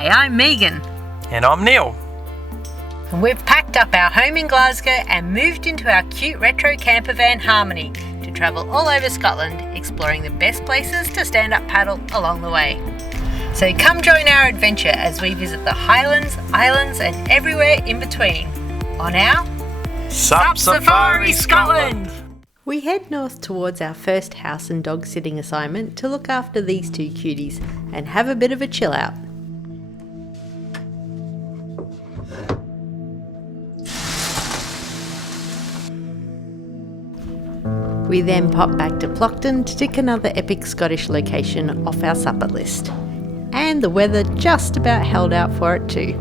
Hi, I'm Megan. And I'm Neil. And we've packed up our home in Glasgow and moved into our cute retro camper van Harmony to travel all over Scotland, exploring the best places to stand up paddle along the way. So come join our adventure as we visit the Highlands, Islands and everywhere in between on our SUP Safari Scotland! We head north towards our first house and dog sitting assignment to look after these two cuties and have a bit of a chill out. We then pop back to Plockton to tick another epic Scottish location off our supper list. And the weather just about held out for it too.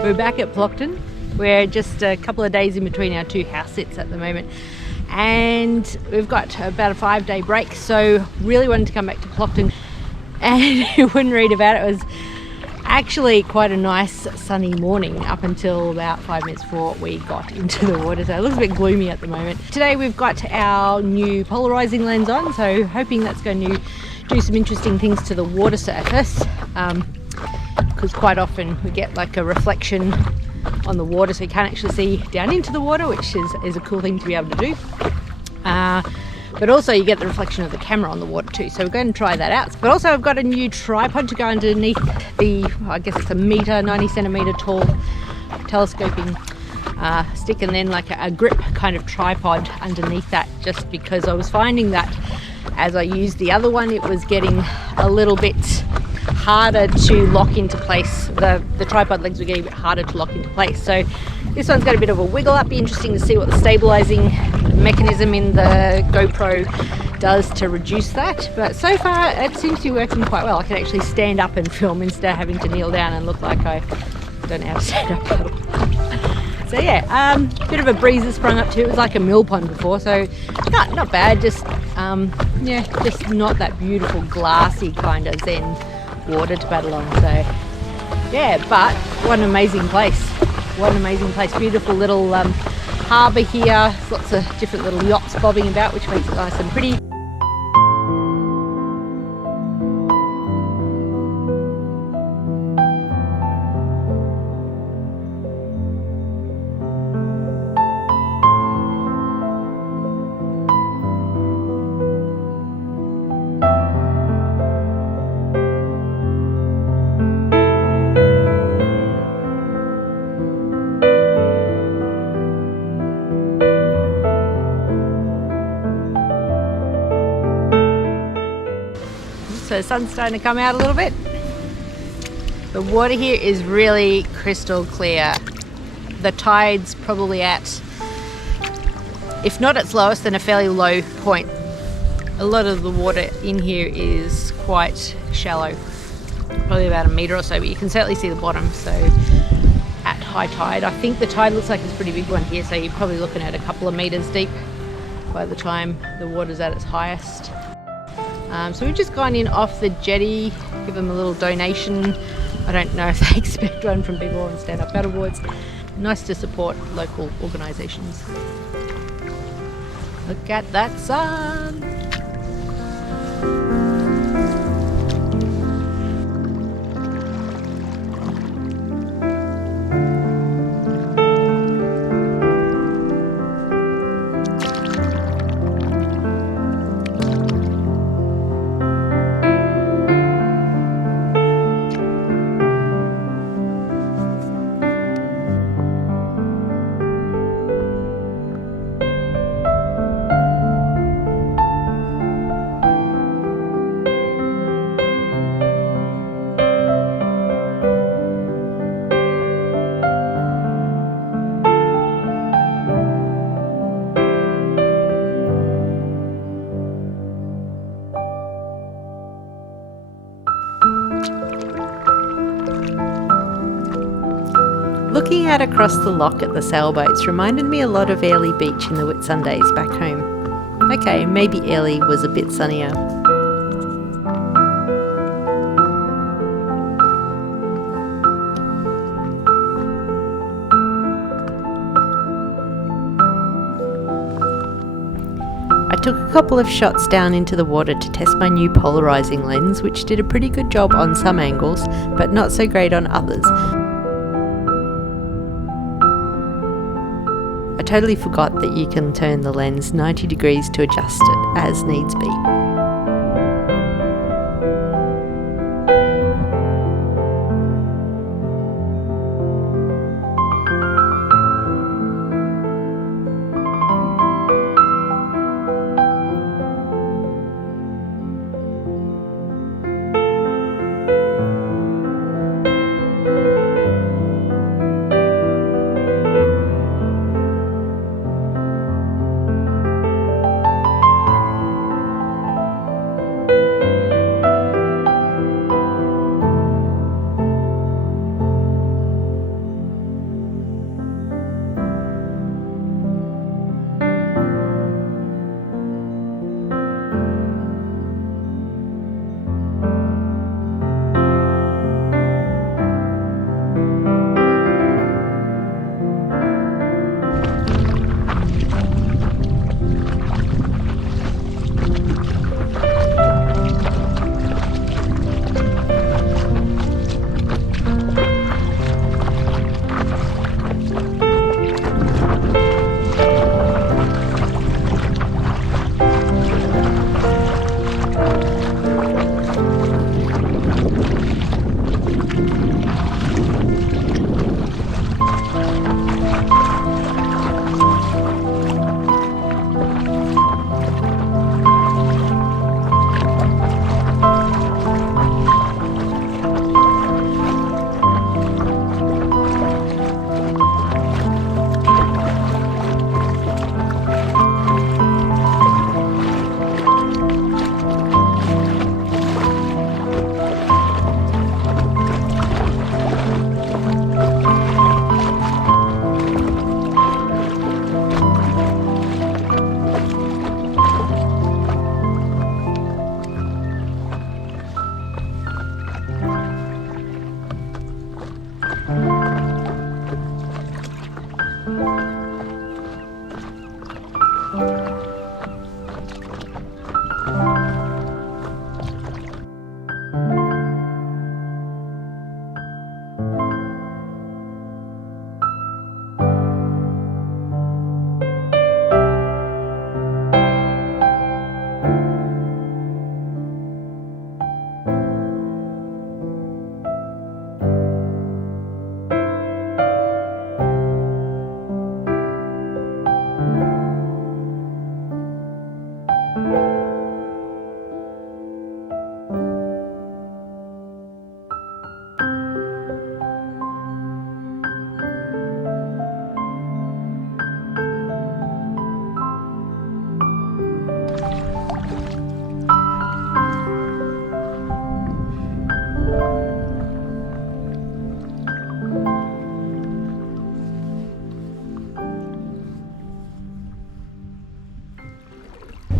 We're back at Plockton. We're just a couple of days in between our two house sits at the moment, and we've got about a 5-day break, so really wanted to come back to Plockton. And you wouldn't read about it, it was actually quite a nice sunny morning up until about 5 minutes before we got into the water, so it looks a bit gloomy at the moment. Today we've got our new polarizing lens on, so hoping that's going to do some interesting things to the water surface. Because quite often we get like a reflection on the water, so you can't actually see down into the water, which is a cool thing to be able to do. But also you get the reflection of the camera on the water too, so we're going to try that out. But also I've got a new tripod to go underneath the, I guess it's a 90 centimetre tall telescoping stick, and then like a grip kind of tripod underneath that, just because I was finding that as I used the other one it was getting a little bit harder to lock into place. The tripod legs were getting a bit harder to lock into place, so this one's got a bit of a wiggle up. Be interesting to see what the stabilizing mechanism in the GoPro does to reduce that, but so far it seems to be working quite well. I can actually stand up and film instead of having to kneel down and look like I don't know how to stand up paddle. So yeah, bit of a breeze has sprung up too. It was like a mill pond before, so not bad, just yeah, just not that beautiful glassy kind of zen water to paddle on. So yeah, but what an amazing place, beautiful little harbour here, lots of different little yachts bobbing about, which makes it nice and pretty. So the sun's starting to come out a little bit. The water here is really crystal clear. The tide's probably at, if not its lowest, then a fairly low point. A lot of the water in here is quite shallow, probably about a metre or so, but you can certainly see the bottom. So at high tide, I think the tide looks like it's a pretty big one here, so you're probably looking at a couple of metres deep by the time the water's at its highest. So we've just gone in off the jetty, give them a little donation. I don't know if they expect one from people on stand-up paddleboards. Nice to support local organisations. Look at that sun! Looking out across the loch at the sailboats reminded me a lot of Airlie Beach in the Whitsundays back home. Okay, maybe Airlie was a bit sunnier. I took a couple of shots down into the water to test my new polarising lens, which did a pretty good job on some angles, but not so great on others. I totally forgot that you can turn the lens 90 degrees to adjust it as needs be.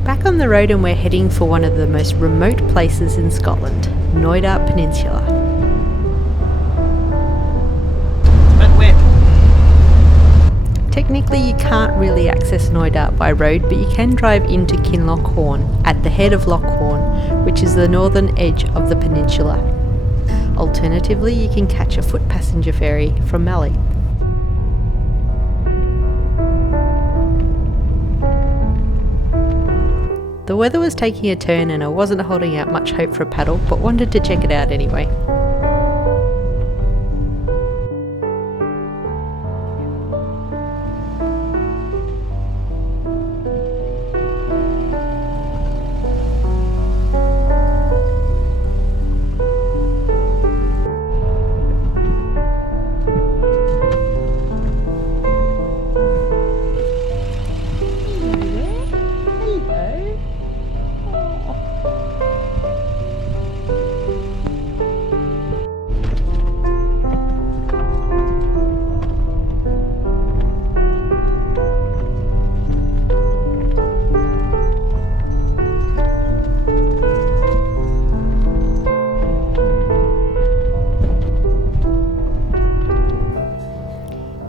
Back on the road, and we're heading for one of the most remote places in Scotland, Knoydart Peninsula. Bit wet. Technically you can't really access Knoydart by road, but you can drive into Kinloch Hourn at the head of Loch Hourn, which is the northern edge of the peninsula. Alternatively, you can catch a foot passenger ferry from Mallee. The weather was taking a turn and I wasn't holding out much hope for a paddle, but wanted to check it out anyway.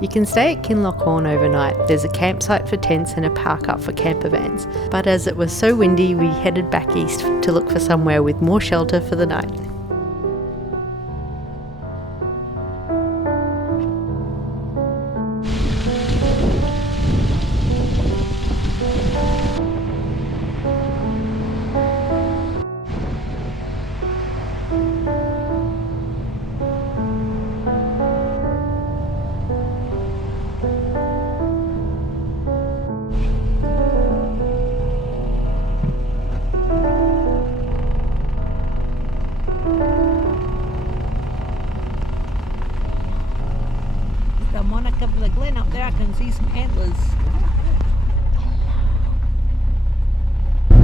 You can stay at Kinloch Hourn overnight. There's a campsite for tents and a park up for camper vans. But as it was so windy, we headed back east to look for somewhere with more shelter for the night. The monarch of the glen up there, I can see some antlers.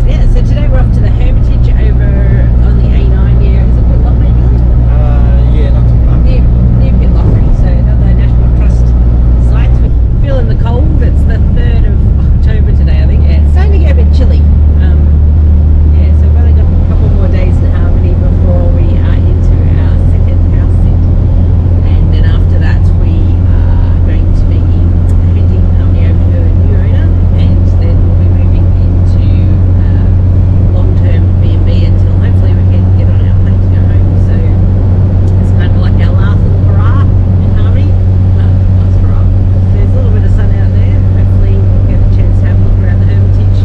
Yeah, so today we're off to the Hermitage over on the A9 near, is it Pitlock maybe? Yeah, not too far. Near Pitlock, so another National Trust site. We're feeling the cold, it's the 3rd of October today I think. Yeah, it's starting to get a bit chilly. Yeah, so we've only got a couple more days in Harmony before we are into our second house sit. And then after that we are going to be handing Harmony over to her new owner, and then we'll be moving into long-term B&B until hopefully we can get on our plane to go home. So it's kind of like our last little hurrah in Harmony. Well, last hurrah. There's a little bit of sun out there. Hopefully we'll get a chance to have a look around the Hermitage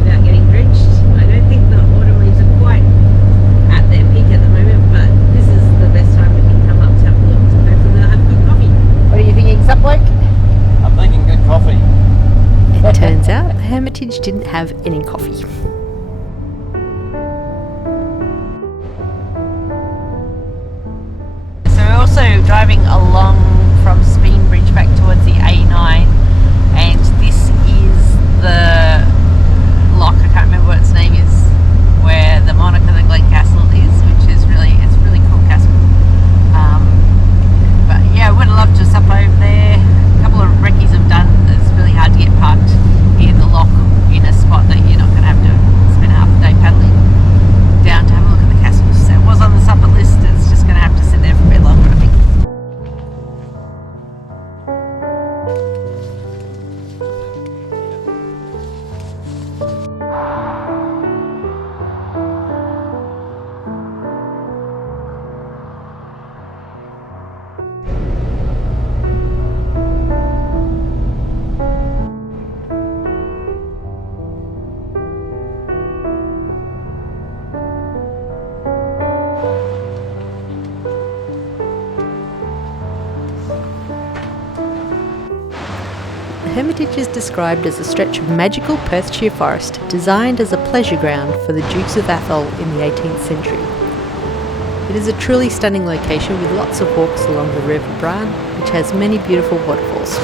without getting drenched. I don't think the autumn leaves are quite at their peak at the moment, but this is the best time we can come up to have a look. Hopefully they'll have good coffee. What are you thinking, sup bloke? I'm thinking good coffee. It turns out Hermitage didn't have any coffee. So we're also driving along from Speenbridge back towards the A9, and this is the lock, I can't remember what its name is, where the monarch of the Glen Castle is, which is it's a really cool castle. But yeah, I would have loved to sup over there. A couple of recce's have done. It's really hard to get parked in the lock in a spot that you're not going to have to spend half the day paddling down to have a look at the castle. So it was on the supper list. It's just going to have to sit there for a bit longer, I think. The Hermitage is described as a stretch of magical Perthshire forest designed as a pleasure ground for the Dukes of Atholl in the 18th century. It is a truly stunning location with lots of walks along the River Bran, which has many beautiful waterfalls.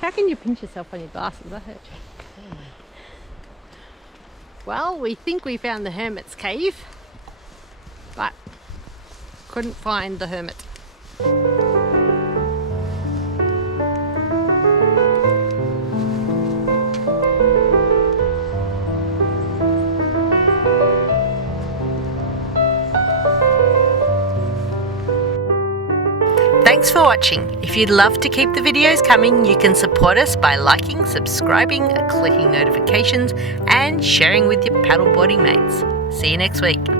How can you pinch yourself on your glasses? That hurt you. Well, we think we found the hermit's cave, but couldn't find the hermit. Thanks for watching. If you'd love to keep the videos coming, you can support us by liking, subscribing, clicking notifications, and sharing with your paddleboarding mates. See you next week.